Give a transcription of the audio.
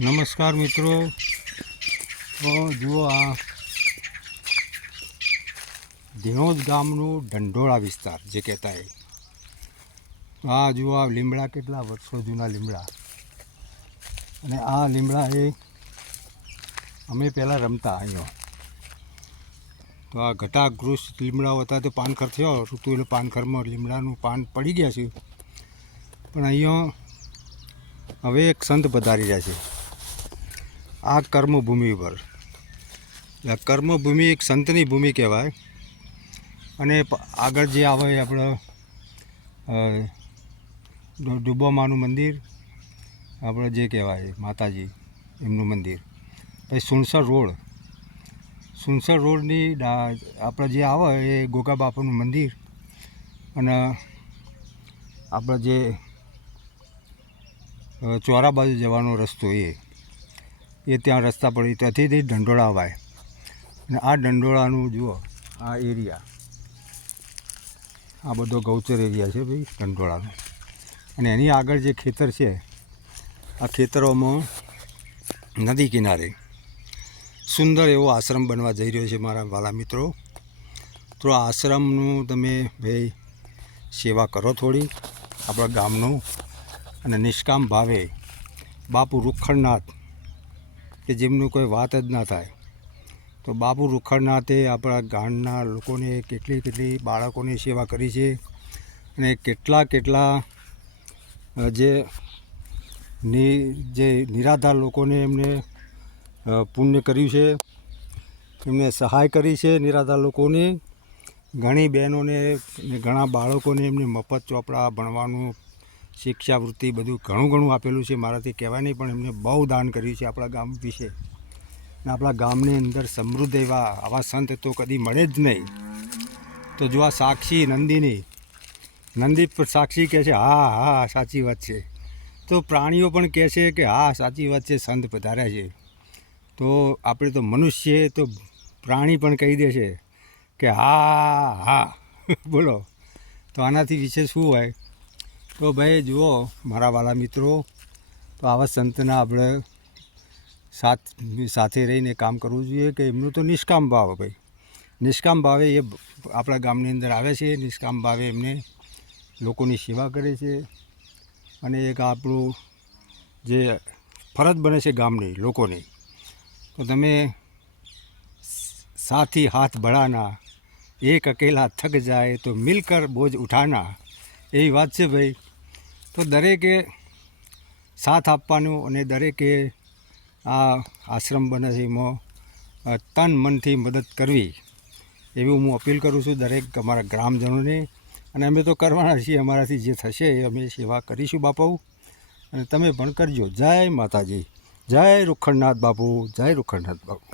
નમસ્કાર મિત્રો, તો જુઓ આ ધીણોજ ગામનું ઢંઢોળા વિસ્તાર જે કહેતા એ આ જુઓ આ લીમડા કેટલા વર્ષો જૂના લીમડા. અને આ લીમડા એ અમે પહેલાં રમતા અહીંયા. તો આ ઘટાગૃષ્ટ લીમડાઓ હતા તો પાનખર થયો ઋતુ એટલે પાનખરમાં લીમડાનું પાન પડી ગયા છે. પણ અહીંયા હવે એક સંત પધારી રહ્યા છે આ કર્મભૂમિ પર. આ કર્મભૂમિ એક સંતની ભૂમિ કહેવાય. અને આગળ જે આવે આપણે ડુબામાનું મંદિર, આપણે જે કહેવાય માતાજી એમનું મંદિર, પછી સુણસર રોડની આપણે જે આવે એ ગોગા બાપાનું મંદિર, અને આપણે જે ચોરા બાજુ જવાનો રસ્તો એ ત્યાં રસ્તા પડી ત્યાંથી ઢંઢોળા અવાય. અને આ ઢંઢોળાનું જુઓ આ એરિયા, આ બધો ગૌચર એરિયા છે ભાઈ ઢંઢોળાનો. અને એની આગળ જે ખેતર છે, આ ખેતરોમાં નદી કિનારે સુંદર એવો આશ્રમ બનવા જઈ રહ્યો છે મારા વાલા મિત્રો. તો આ આશ્રમનું તમે ભાઈ સેવા કરો થોડી આપણા ગામનું. અને નિષ્કામ ભાવે બાપુ રૂખડનાથ કે જેમનું કોઈ વાત જ ના થાય, તો બાપુ રૂખડનાથે આપણા ગામના લોકોને કેટલી બાળકોની સેવા કરી છે. અને કેટલા જે નિરાધાર લોકોને એમને પુણ્ય કર્યું છે, એમને સહાય કરી છે નિરાધાર લોકોને. ઘણી બહેનોને ઘણા બાળકોને એમને મફત ચોપડા, ભણવાનું, શિક્ષાવૃત્તિ બધું ઘણું આપેલું છે. મારાથી કહેવાય નહીં, પણ એમને બહુ દાન કર્યું છે આપણા ગામ વિશે. અને આપણા ગામની અંદર સમૃદ્ધ આવા સંત તો કદી મળે જ નહીં. તો જો આ સાક્ષી નંદી પર સાક્ષી કહે છે હા સાચી વાત છે. તો પ્રાણીઓ પણ કહે છે કે હા સાચી વાત છે, સંત પધાર્યા છે. તો આપણે તો મનુષ્ય, તો પ્રાણી પણ કહી દે છે કે હા બોલો. તો આનાથી વિશે શું હોય? તો ભાઈ જુઓ મારા વાલા મિત્રો, તો આવા સંતના આપણે સાથે રહીને કામ કરવું જોઈએ. કે એમનું તો નિષ્કામ ભાવ, ભાઈ નિષ્કામ ભાવે એ આપણા ગામની અંદર આવે છે. નિષ્કામ ભાવે એમને લોકોની સેવા કરે છે. અને એક આપણું જે ફરજ બને છે ગામની લોકોની, તો તમે સાથી હાથ બઢાના, એક અકેલા થક જાય તો મિલકર બોझ ઉઠાના, એવી વાત છે ભાઈ. તો દરેકે સાથ આપવાનું અને દરેકે આ આશ્રમ બને છે એમાં તન મનથી મદદ કરવી, એવી હું અપીલ કરું છું દરેક અમારા ગ્રામજનોને. અને અમે તો કરવાના છીએ, અમારાથી જે થશે એ અમે સેવા કરીશું બાપુ. અને તમે પણ કરજો. જય માતાજી, જય રૂખડનાથ બાપુ, જય રૂખડનાથ બાપુ.